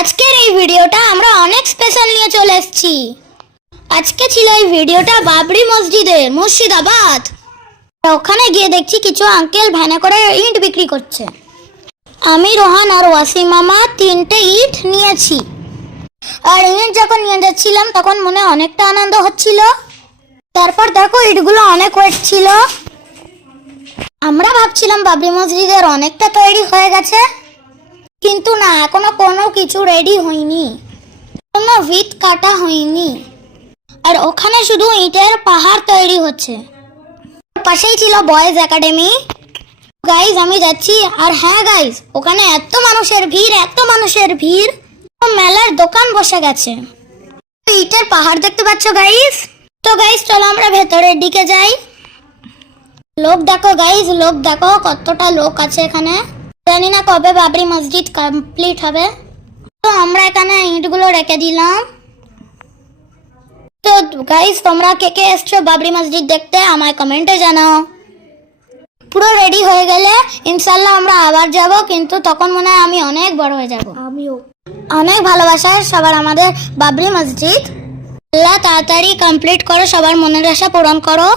আজকের এই ভিডিওটা আমরা অনেক স্পেশাল নিয়ে চলে এসেছি। আজকে ছিল এই ভিডিওটা বাবরি মসজিদে, মুর্শিদাবাদ। ওখানে গিয়ে দেখছি কিছু আঙ্কেল ভ্যানে করে ইট বিক্রি করছে। আমি, রোহান আর ওয়াসিম মামা 3টে ইট নিয়েছি। আর ইট যখন নিয়ে যাচ্ছিলাম তখন মনে অনেকটা আনন্দ হচ্ছিল। তারপর দেখো ইটগুলো অনেক ওয়েট ছিল। আমরা ভাবছিলাম বাবরি মসজিদের অনেকটা তৈরি হয়ে গেছে, কিন্তু না, এখনো কোনো কিছু রেডি হয়নি, কোনো ভিত কাটা হয়নি। আর ওখানে শুধু ইটের পাহাড় তৈরি হচ্ছে। পাশেই ছিল বয়েজ একাডেমি। গাইজ আমি যাচ্ছি। আর হ্যাঁ গাইজ, ওখানে এত মানুষের ভিড়, মেলার দোকান বসে গেছে। ইটের পাহাড় দেখতে পাচ্ছ গাইজ? তো গাইজ চলো আমরা ভেতরের দিকে যাই। লোক দেখো গাইজ, লোক দেখো কতটা লোক আছে এখানে। জানি না কবে বাবরি মসজিদ কমপ্লিট হবে। তো আমরা এখানে ইটগুলো রেখে দিলাম। তো গাইজ তোমরা কে কে এসছো বাবরি মসজিদ দেখতে আমায় কমেন্টে জানাও। পুরো রেডি হয়ে গেলে ইনশাল্লাহ আমরা আবার যাব, কিন্তু তখন মনে হয় আমি অনেক বড় হয়ে যাব। আমিও অনেক ভালোবাসায় সবার আমাদের বাবরি মসজিদ। আল্লাহ তাড়াতাড়ি কমপ্লিট করো, সবার মনের আশা পূরণ করো।